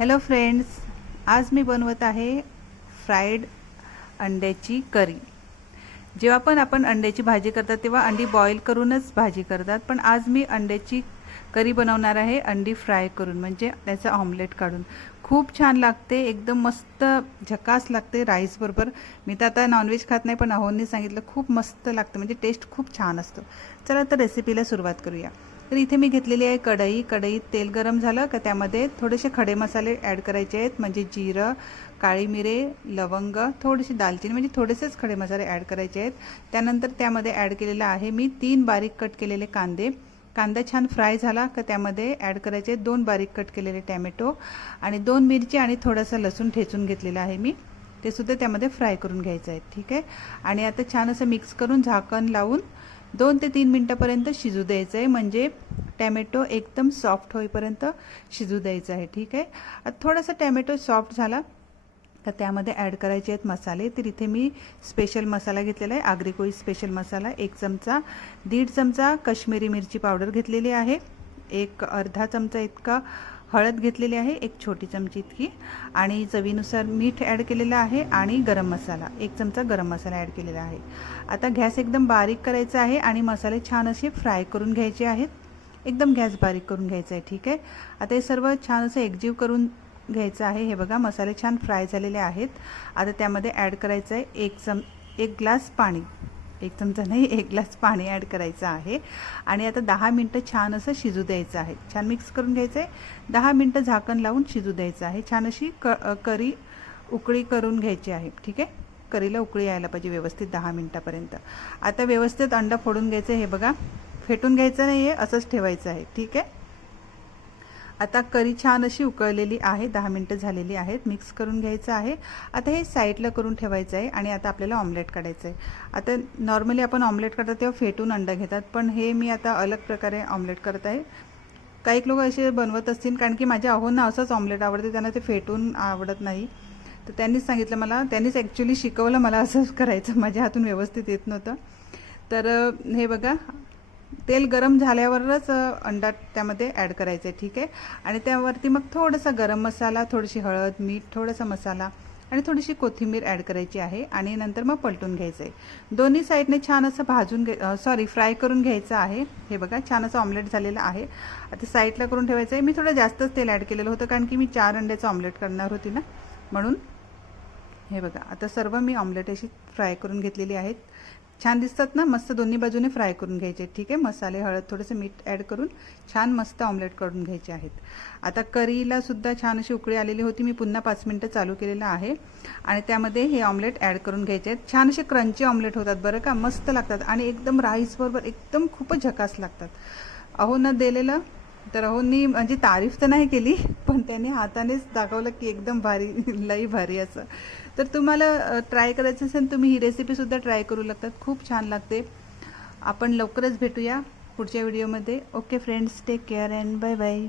Hello friends, आज मी बनवत आहे फ्राईड अंड्याची करी। जेव्हा पण आपण अंड्याची भाजी करतात तेव्हा अंडी बॉईल करूनच भाजी करतात, पण आज मी अंड्याची करी बनवणार आहे अंडी फ्राय करून, म्हणजे त्याचं ऑमलेट काढून। खूप छान लागते, एकदम मस्त झकास लागते राईस बरोबर। मी तर आता नॉनव्हेज खात नाही, पण अहोंनी सांगितलं खूप मस्त लागते, म्हणजे टेस्ट खूप छान असतो। चला तर रेसिपीला सुरुवात करूया। तर इथे मी घेतलेली आहे कढई। कढईत तेल गरम झालं का त्यामध्ये थोडेसे खडे मसाले ॲड करायचे आहेत, म्हणजे जिरं, काळी मिरे, लवंग, थोडीशी दालचिनी, म्हणजे थोडेसेच खडे मसाले ॲड करायचे आहेत। त्यानंतर त्यामध्ये ॲड केलेला आहे मी 3 बारीक कट केलेले कांदे। कांदा छान फ्राय झाला का त्यामध्ये ॲड करायचे 2 बारीक कट केलेले टोमॅटो आणि 2 मिरची आणि थोडासा लसूण ठेचून घेतलेला आहे मी, ते सुद्धा त्यामध्ये फ्राय करून घ्यायचं आहे। ठीक आहे, आणि आता छान असं मिक्स करून झाकण लावून 2 ते 3 मिनिटापर्यंत शिजू द्यायचं आहे, म्हणजे टोमॅटो एकदम सॉफ्ट होईपर्यंत शिजू द्यायचं आहे। ठीक आहे, आता थोडासा टोमॅटो सॉफ्ट झाला तर त्यामध्ये ॲड करायचे आहेत मसाले। तर इथे मी स्पेशल मसाला घेतलेला आहे, आगरी कोळी स्पेशल मसाला 1 चमचा, 1.5 चमचा कश्मीरी मिरची पावडर घेतलेली आहे, एक अर्धा चमचा इतका हळद घेतलेली आहे, एक छोटी चमची इतकी, आणि चवीनुसार मीठ ॲड केलेलं आहे, आणि गरम मसाला 1 चमचा गरम मसाला ॲड केलेला आहे। आता गॅस एकदम बारीक करायचा आहे आणि मसाले छान असे फ्राय करून घ्यायचे आहेत, एकदम गॅस बारीक करून घ्यायचा आहे। ठीक आहे, आता हे सर्व छान असं एकजीव करून घ्यायचं आहे। हे बघा मसाले छान फ्राय झालेले आहेत। आता त्यामध्ये ॲड करायचं आहे 1 ग्लास पाणी, 1 चमचा नाही 1 ग्लास पाणी ॲड करायचं आहे, आणि आता 10 मिनटं छान असं शिजू द्यायचं आहे। छान मिक्स करून घ्यायचं आहे, 10 मिनटं झाकण लावून शिजू द्यायचं आहे। छान अशी करी उकळी करून घ्यायची आहे। ठीक आहे, करीला उकळी यायला पाहिजे व्यवस्थित 10 मिनटापर्यंत। आता व्यवस्थित अंडा फोडून घ्यायचं आहे, हे बघा फेटून घ्यायचं नाही आहे, असंच ठेवायचं आहे। ठीक आहे, आता करी छान अशी उकळलेली आहे, 10 मिनटं झालेली आहेत, मिक्स करून घ्यायचं आहे। आता हे साईडला करून ठेवायचं आहे, आणि आता आपल्याला ऑमलेट काढायचं आहे। आता नॉर्मली आपण ऑमलेट करतो तेव्हा फेटून अंडा घेतात, पण हे मी आता अलग प्रकारे ऑमलेट करत आहे। काही लोक असे बनवत असतील, कारण की माझ्या अहोंना असंच ऑमलेट आवडते, त्यांना ते फेटून आवडत नाही, तर त्यांनीच सांगितलं मला, त्यांनीच ॲक्च्युली शिकवलं मला असंच करायचं, माझ्या हातून व्यवस्थित येत नव्हतं। तर हे बघा तेल गरम झाल्यावरच अंडा त्यामध्ये ॲड करायचं आहे। ठीक आहे, आणि त्यावरती मग थोडासा गरम मसाला, थोडीशी हळद, मीठ, थोडासा मसाला आणि थोडीशी कोथिंबीर ॲड करायची आहे, आणि नंतर मग पलटून घ्यायचं आहे। दोन्ही साईडने छान असं फ्राय करून घ्यायचं आहे। हे बघा छान असं ऑमलेट झालेलं आहे। आता साईडला करून ठेवायचं आहे। मी थोडं जास्तच तेल ॲड केलेलं होतं, कारण की मी 4 अंड्याचं ऑमलेट करणार होती ना, म्हणून। हे बघा आता सर्व मी ऑमलेट अशी फ्राय करून घेतलेली आहेत, छान दिसतात ना, मस्त दोन्ही बाजूने फ्राय करून घ्यायचे। ठीक आहे, मसाले, हळद, थोडंसं मीठ ॲड करून छान मस्त ऑमलेट करून घ्यायचे आहेत। आता करीला सुद्धा छान अशी उकळी आलेली होती, मी पुन्हा 5 मिनटं चालू केलेलं आहे, आणि त्यामध्ये हे ऑमलेट ॲड करून घ्यायचे आहेत। छान असे क्रंची ऑमलेट होतात बरं का, मस्त लागतात, आणि एकदम राईस बरोबर एकदम खूपच झकास लागतात। अहोंना दिलेलं, तर अहोंनी म्हणजे तारीफ तर नाही केली, पण त्याने हातानेच दाखवलं की एकदम भारी, लई भारी असं। तर तुम्हाला ट्राय करायचं असेल तुम्ही ही रेसिपीसुद्धा ट्राय करू लागतात, खूप छान लागते। आपण लवकरच भेटूया पुढच्या व्हिडिओमध्ये। Okay friends, take care and bye bye.